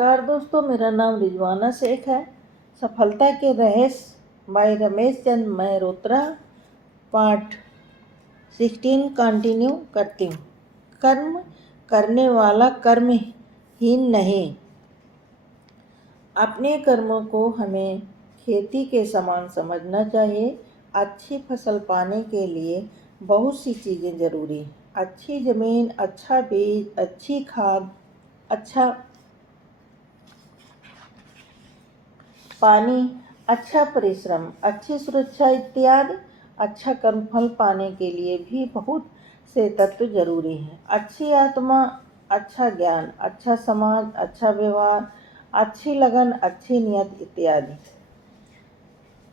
नमस्कार दोस्तों, मेरा नाम रिजवाना शेख है। सफलता के रहस्य bye Ramesh Chand Mehrotra, part 16 continue करती हूँ। कर्म करने वाला कर्महीन नहीं। अपने कर्मों को हमें खेती के समान समझना चाहिए। अच्छी फसल पाने के लिए बहुत सी चीज़ें ज़रूरी हैं। अच्छी ज़मीन, अच्छा बीज, अच्छी खाद, अच्छा पानी, अच्छा परिश्रम, अच्छी सुरक्षा इत्यादि। अच्छा कर्मफल पाने के लिए भी बहुत से तत्व जरूरी हैं। अच्छी आत्मा, अच्छा ज्ञान, अच्छा समाज, अच्छा व्यवहार, अच्छी लगन, अच्छी नियत इत्यादि।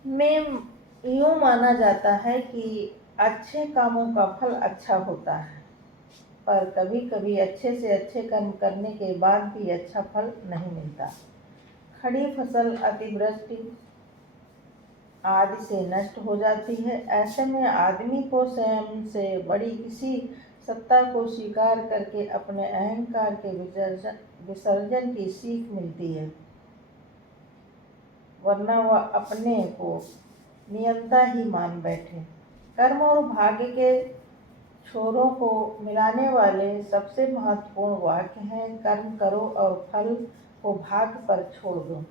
में यूँ माना जाता है कि अच्छे कामों का फल अच्छा होता है, पर कभी कभी अच्छे से अच्छे कर्म करने के बाद भी अच्छा फल नहीं मिलता। खड़ी फसल अतिवृष्टि आदि से नष्ट हो जाती है। ऐसे में आदमी को स्वयं से बड़ी किसी सत्ता को स्वीकार करके अपने अहंकार के विसर्जन की सीख मिलती है, वरना वह अपने को नियंता ही मान बैठे। कर्म और भाग्य के छोरों को मिलाने वाले सबसे महत्वपूर्ण वाक्य हैं, कर्म करो और फल को भाग्य पर छोड़ दो।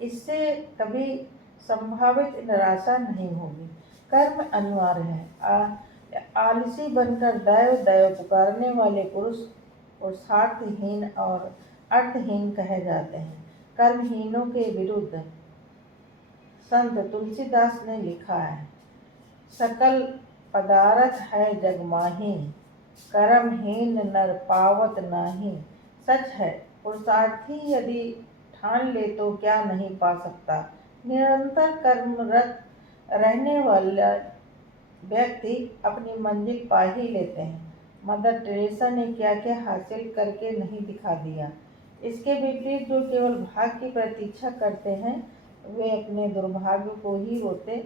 इससे कभी संभावित निराशा नहीं होगी। कर्म अनिवार्य है। आलसी बनकर दैव दैव पुकारने वाले पुरुष पुरुषार्थहीन और अर्थहीन कहे जाते हैं। कर्महीनों के विरुद्ध संत तुलसीदास ने लिखा है, सकल पदारथ है जग माही, कर्महीन नर पावत नाही। सच है, पुरुषार्थी यदि ठान ले तो क्या नहीं पा सकता। निरंतर कर्मरत रहने वाला व्यक्ति अपनी मंजिल पा ही लेते हैं। मदर टेरेसा ने क्या क्या हासिल करके नहीं दिखा दिया। इसके विपरीत जो केवल भाग्य की प्रतीक्षा करते हैं, वे अपने दुर्भाग्य को ही रोते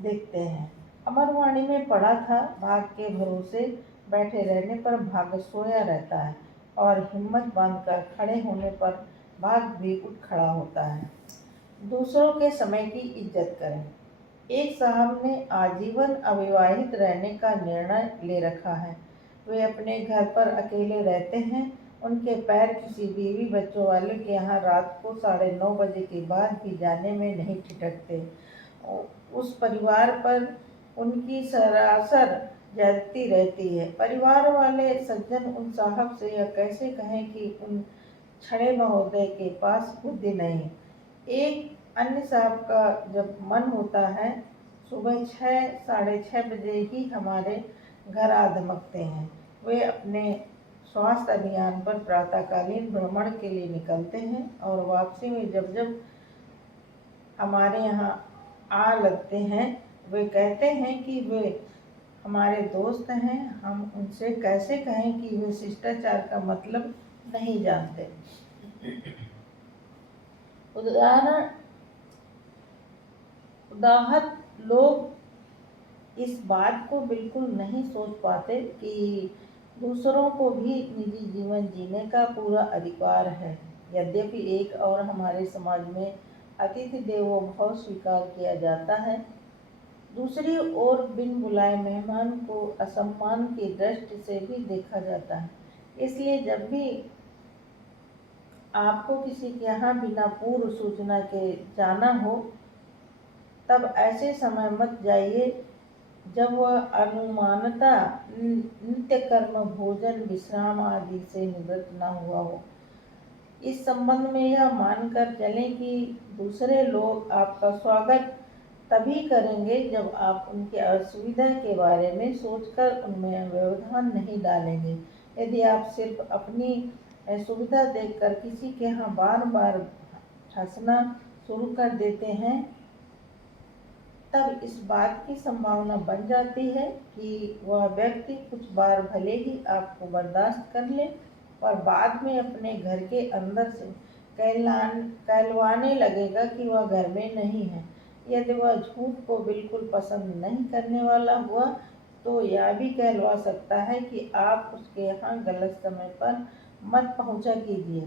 देखते हैं। अमरवाणी में पढ़ा था, भाग्य के भरोसे बैठे रहने पर भाग्य सोया रहता है और हिम्मत बांधकर खड़े होने पर भाग्य भी उठ खड़ा होता है। दूसरों के समय की इज्जत करें। एक साहब ने आजीवन अविवाहित रहने का निर्णय ले रखा है। वे अपने घर पर अकेले रहते हैं। उनके पैर किसी बीवी बच्चों वाले के यहाँ रात को 9:30 बजे के बाद भी जाने में नहीं ठिठकते। उस परिवार पर उनकी सरासर ज्यादती रहती है। परिवार वाले सज्जन उन साहब से यह कैसे कहें कि उन छड़े महोदय के पास बुद्धि नहीं। एक अन्य साहब का जब मन होता है, सुबह 6-6:30 बजे ही हमारे घर आ धमकते हैं। वे अपने स्वास्थ्य अभियान पर प्रातःकालीन भ्रमण के लिए निकलते हैं और वापसी में जब जब हमारे यहाँ आ लगते हैं, वे कहते हैं कि वे हमारे दोस्त हैं। हम उनसे कैसे कहें कि वे शिष्टाचार का मतलब नहीं जानते। उदाहरण लोग इस बात को बिल्कुल नहीं सोच पाते कि दूसरों को भी निजी जीवन जीने का पूरा अधिकार है। यद्यपि एक और हमारे समाज में अतिथि देवो भव स्वीकार किया जाता है, दूसरी ओर बिन बुलाए मेहमान को असम्मान की दृष्टि से भी देखा जाता है। इसलिए जब भी आपको किसी के यहाँ बिना पूर्व सूचना के जाना हो, तब ऐसे समय मत जाइए जब वह अनुमानता नित्य कर्म, भोजन, विश्राम आदि से निवृत्त न हुआ हो। इस संबंध में यह मानकर चलें कि दूसरे लोग आपका स्वागत तभी करेंगे जब आप उनकी असुविधा के बारे में सोचकर उनमें व्यवधान नहीं डालेंगे। यदि आप सिर्फ अपनी सुविधा देखकर किसी के यहाँ बार बार हंसना शुरू कर देते हैं, तब इस बात की संभावना बन जाती है कि वह व्यक्ति कुछ बार भले ही आपको बर्दाश्त कर ले, पर बाद में अपने घर के अंदर से कहलवाने लगेगा कि वह घर में नहीं है। यदि वह झूठ को बिल्कुल पसंद नहीं करने वाला हुआ, तो यह भी कहलवा सकता है कि आप उसके यहाँ गलत समय पर मत पहुँचा कीजिए।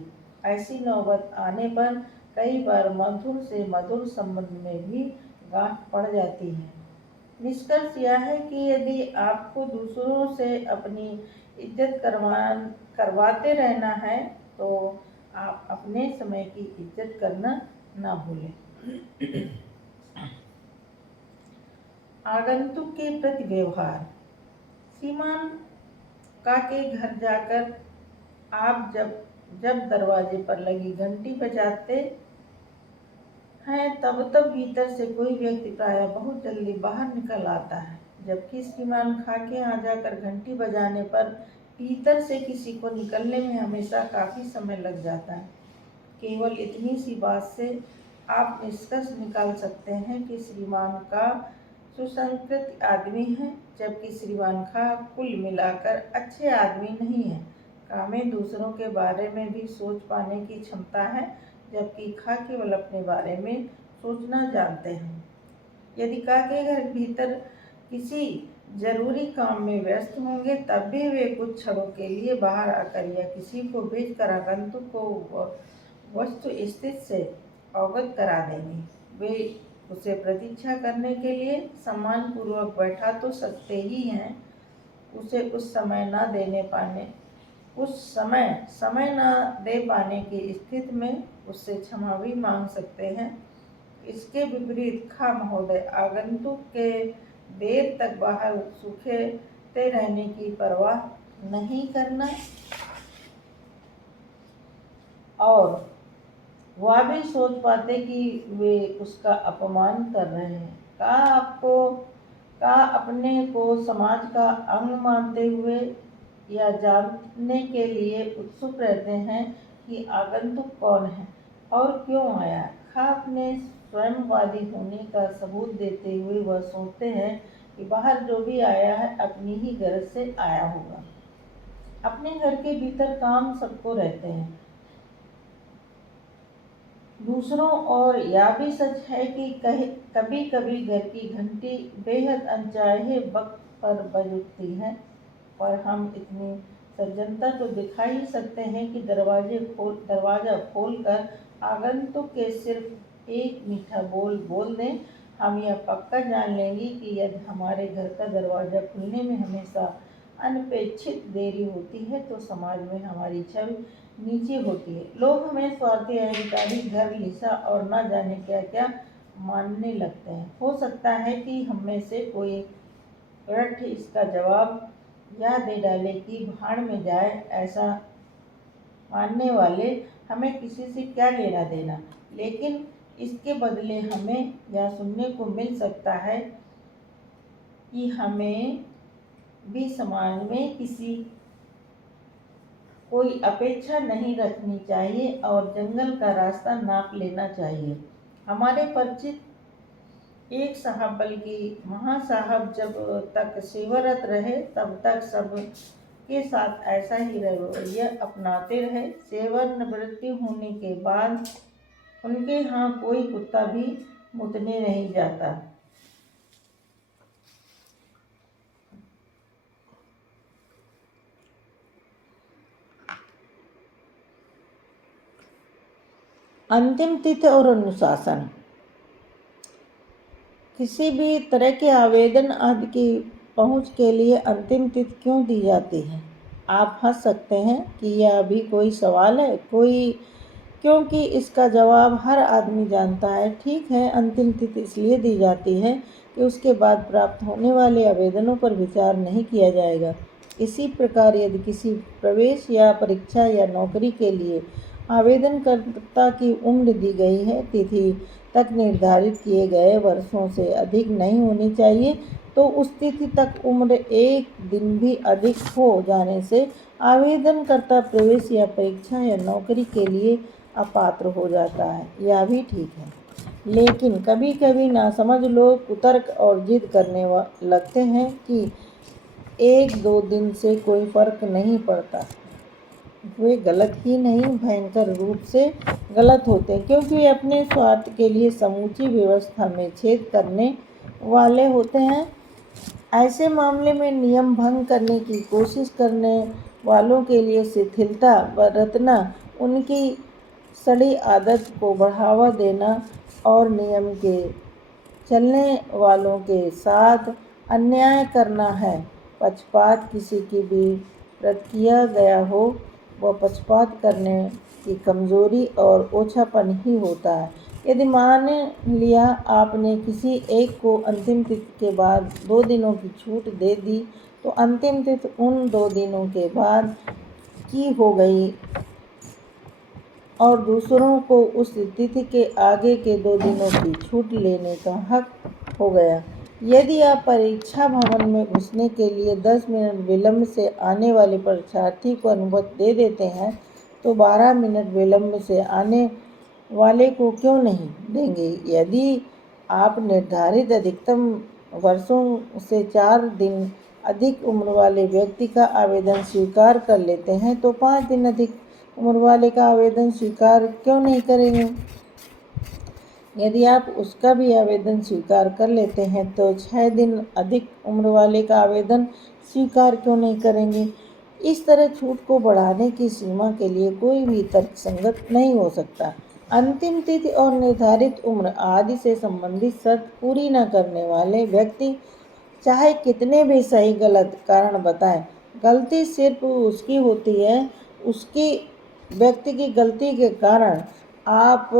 ऐसी नौबत आने पर कई बार मधुर से मधुर संबंध में भी गांठ पड़ जाती है। निष्कर्ष यह है कि यदि आपको दूसरों से अपनी इज्जत करवाते रहना है तो आप अपने समय की इज्जत करना ना भूलें। आगंतुक के प्रति व्यवहार। श्रीमान का के घर जाकर आप जब दरवाजे पर लगी घंटी बजाते हैं तब भीतर से कोई व्यक्ति प्रायः बहुत जल्दी बाहर निकल आता है, जबकि श्रीमान खा के यहाँ जाकर घंटी बजाने पर भीतर से किसी को निकलने में हमेशा काफ़ी समय लग जाता है। केवल इतनी सी बात से आप निष्कर्ष निकाल सकते हैं कि श्रीमान का सुसंस्कृत आदमी है, जबकि श्रीमान खा कुल मिलाकर अच्छे आदमी नहीं है। खा में दूसरों के बारे में भी सोच पाने की क्षमता है, जबकि खा केवल अपने बारे में सोचना जानते हैं। यदि खा के घर भीतर किसी जरूरी काम में व्यस्त होंगे तब भी वे कुछ क्षणों के लिए बाहर आकर या किसी को भेजकर आगंतुक को वस्तु स्थिति से अवगत करा देंगे। वे उसे प्रतीक्षा करने के लिए सम्मानपूर्वक बैठा तो सकते ही हैं, उसे उस समय न दे पाने की स्थिति में उससे क्षमा भी मांग सकते हैं। इसके विपरीत खा महोदय आगंतुक के देर तक बाहर सूखते रहने की परवाह नहीं करना और वह भी सोच पाते कि वे उसका अपमान कर रहे हैं। का अपने को समाज का अंग मानते हुए या जानने के लिए उत्सुक रहते हैं कि आगंतुक कौन है और क्यों आया। खा अपने स्वयंवादी होने का सबूत देते हुए वह सोचते हैं कि बाहर जो भी आया है अपनी ही गरज से आया होगा। अपने घर के भीतर काम सबको रहते हैं दूसरों और यह भी सच है कि कभी कभी घर की घंटी बेहद अनचाहे वक्त पर बज उठती है, पर हम इतनी सज्जनता तो दिखा ही सकते हैं कि दरवाज़ा खोलकर आगंतुक के सिर्फ एक मीठा बोल दें। हम यह पक्का जान लेंगे कि यदि हमारे घर का दरवाज़ा खुलने में हमेशा अनपेक्षित देरी होती है तो समाज में हमारी छवि नीचे होती है। लोग हमें स्वार्थी, अहंकारी, घर लिसा और न जाने क्या क्या मानने लगते हैं। हो सकता है कि हम में से कोई रट्ठ इसका जवाब यह दे डाले कि भाड़ में जाए, ऐसा मानने वाले हमें किसी से क्या लेना देना। लेकिन इसके बदले हमें यह सुनने को मिल सकता है कि हमें भी समाज में किसी कोई अपेक्षा नहीं रखनी चाहिए और जंगल का रास्ता नाप लेना चाहिए। हमारे परिचित एक साहब, बल्कि महासाहब जब तक सेवारत रहे तब तक सब के साथ ऐसा ही रवैया अपनाते रहे। सेवानिवृत्ति होने के बाद उनके यहाँ कोई कुत्ता भी मुतने नहीं जाता। अंतिम तिथि और अनुशासन। किसी भी तरह के आवेदन आदि की पहुंच के लिए अंतिम तिथि क्यों दी जाती है? आप हंस सकते हैं कि यह भी कोई सवाल है, क्योंकि इसका जवाब हर आदमी जानता है। ठीक है, अंतिम तिथि इसलिए दी जाती है कि उसके बाद प्राप्त होने वाले आवेदनों पर विचार नहीं किया जाएगा। इसी प्रकार यदि किसी प्रवेश या परीक्षा या नौकरी के लिए आवेदनकर्ता की उम्र दी गई है, तिथि तक निर्धारित किए गए वर्षों से अधिक नहीं होनी चाहिए, तो उस तिथि तक उम्र एक दिन भी अधिक हो जाने से आवेदनकर्ता प्रवेश या परीक्षा या नौकरी के लिए अपात्र हो जाता है। यह भी ठीक है, लेकिन कभी कभी नासमझ लोग कुतर्क और जिद करने लगते हैं कि 1-2 दिन से कोई फर्क नहीं पड़ता। वे गलत ही नहीं, भयंकर रूप से गलत होते हैं, क्योंकि वे अपने स्वार्थ के लिए समूची व्यवस्था में छेद करने वाले होते हैं। ऐसे मामले में नियम भंग करने की कोशिश करने वालों के लिए शिथिलता बरतना उनकी सड़ी आदत को बढ़ावा देना और नियम के चलने वालों के साथ अन्याय करना है। पक्षपात किसी की भी प्रति किया गया हो, वह पक्षपात करने की कमजोरी और ओछापन ही होता है। यदि मान लिया आपने किसी एक को अंतिम तिथि के बाद 2 दिनों की छूट दे दी, तो अंतिम तिथि उन 2 दिनों के बाद की हो गई और दूसरों को उस तिथि के आगे के 2 दिनों की छूट लेने का हक हो गया। यदि आप परीक्षा भवन में घुसने के लिए 10 मिनट विलंब से आने वाले परीक्षार्थी को अनुमति दे देते हैं, तो 12 मिनट विलंब से आने वाले को क्यों नहीं देंगे? यदि आप निर्धारित अधिकतम वर्षों से 4 दिन अधिक उम्र वाले व्यक्ति का आवेदन स्वीकार कर लेते हैं, तो 5 दिन अधिक उम्र वाले का आवेदन स्वीकार क्यों नहीं करेंगे? यदि आप उसका भी आवेदन स्वीकार कर लेते हैं, तो 6 दिन अधिक उम्र वाले का आवेदन स्वीकार क्यों नहीं करेंगे? इस तरह छूट को बढ़ाने की सीमा के लिए कोई भी तर्कसंगत नहीं हो सकता। अंतिम तिथि और निर्धारित उम्र आदि से संबंधित शर्त पूरी न करने वाले व्यक्ति चाहे कितने भी सही गलत कारण बताएं, गलती सिर्फ उसकी होती है। उसकी व्यक्ति की गलती के कारण आप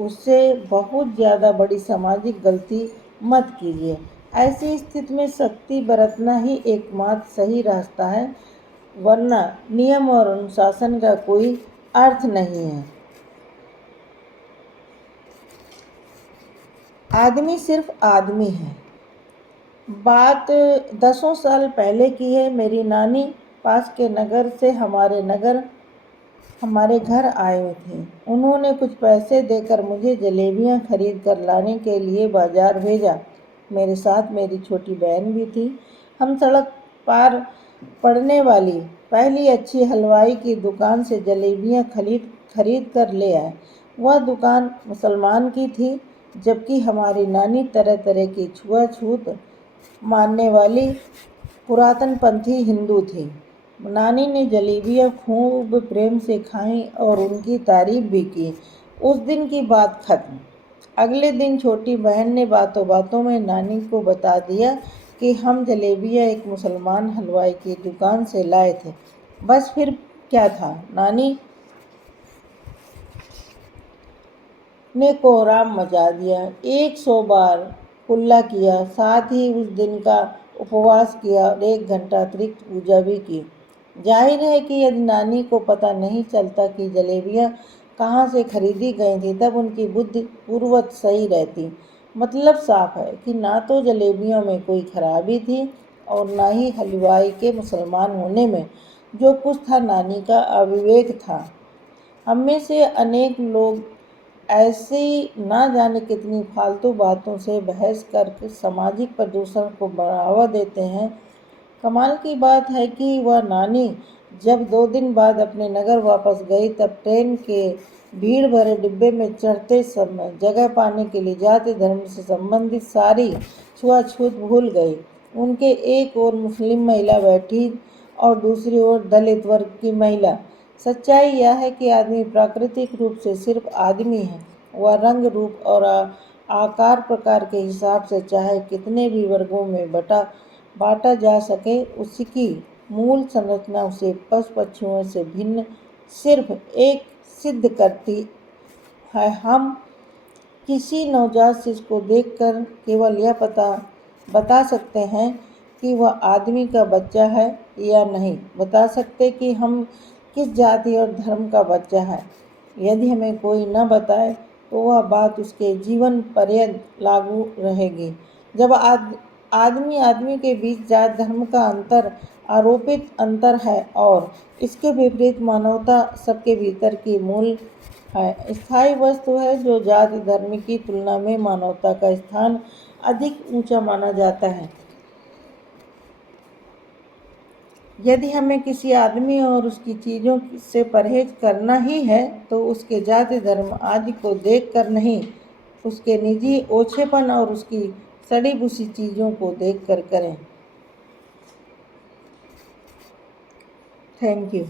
उससे बहुत ज़्यादा बड़ी सामाजिक गलती मत कीजिए। ऐसी स्थिति में सख्ती बरतना ही एकमात्र सही रास्ता है, वरना नियम और अनुशासन का कोई अर्थ नहीं है। आदमी सिर्फ आदमी है। बात 10 साल पहले की है। मेरी नानी पास के नगर से हमारे घर आए थे। उन्होंने कुछ पैसे देकर मुझे जलेबियां खरीद कर लाने के लिए बाजार भेजा। मेरे साथ मेरी छोटी बहन भी थी। हम सड़क पार पड़ने वाली पहली अच्छी हलवाई की दुकान से जलेबियां खरीद कर ले आए। वह दुकान मुसलमान की थी, जबकि हमारी नानी तरह तरह की छुआछूत मानने वाली पुरातनपंथी हिंदू थी। नानी ने जलेबियां खूब प्रेम से खाईं और उनकी तारीफ भी की। उस दिन की बात खत्म। अगले दिन छोटी बहन ने बातों बातों में नानी को बता दिया कि हम जलेबियां एक मुसलमान हलवाई की दुकान से लाए थे। बस फिर क्या था, नानी ने कोहराम मचा दिया। 100 बार कुल्ला किया, साथ ही उस दिन का उपवास किया और 1 घंटा अतिरिक्त पूजा भी की। जाहिर है कि यदि नानी को पता नहीं चलता कि जलेबियां कहाँ से खरीदी गई थी, तब उनकी बुद्धि पूर्ववत सही रहती। मतलब साफ है कि ना तो जलेबियों में कोई खराबी थी और ना ही हलवाई के मुसलमान होने में। जो कुछ था, नानी का अविवेक था। हम में से अनेक लोग ऐसी ना जाने कितनी फालतू बातों से बहस करके सामाजिक प्रदूषण को बढ़ावा देते हैं। कमाल की बात है कि वह नानी जब 2 दिन बाद अपने नगर वापस गई, तब ट्रेन के भीड़ भरे डिब्बे में चढ़ते समय जगह पाने के लिए जाति धर्म से संबंधित सारी छुआछूत भूल गई। उनके एक ओर मुस्लिम महिला बैठी और दूसरी ओर दलित वर्ग की महिला। सच्चाई यह है कि आदमी प्राकृतिक रूप से सिर्फ आदमी है। वह रंग रूप और आकार प्रकार के हिसाब से चाहे कितने भी वर्गों में बांटा जा सके, उसकी मूल संरचना उसे पशु पक्षियों से भिन्न सिर्फ एक सिद्ध करती है। हम किसी नवजात शिशु को देखकर केवल यह बता सकते हैं कि वह आदमी का बच्चा है या नहीं बता सकते कि हम किस जाति और धर्म का बच्चा है। यदि हमें कोई न बताए, तो वह बात उसके जीवन पर्यंत लागू रहेगी। जब आदमी आदमी के बीच जात धर्म का आरोपित अंतर है और इसके विपरीत मानवता सबके भीतर की मूल है। स्थायी वस्तु है जो जाति धर्म की तुलना में मानवता का स्थान अधिक ऊंचा माना जाता है। यदि हमें किसी आदमी और उसकी चीज़ों से परहेज करना ही है, तो उसके जाति धर्म आदि को देखकर नहीं, उसके निजी ओछेपन और उसकी सड़ी बुसी चीज़ों को देखकर करें। Thank you.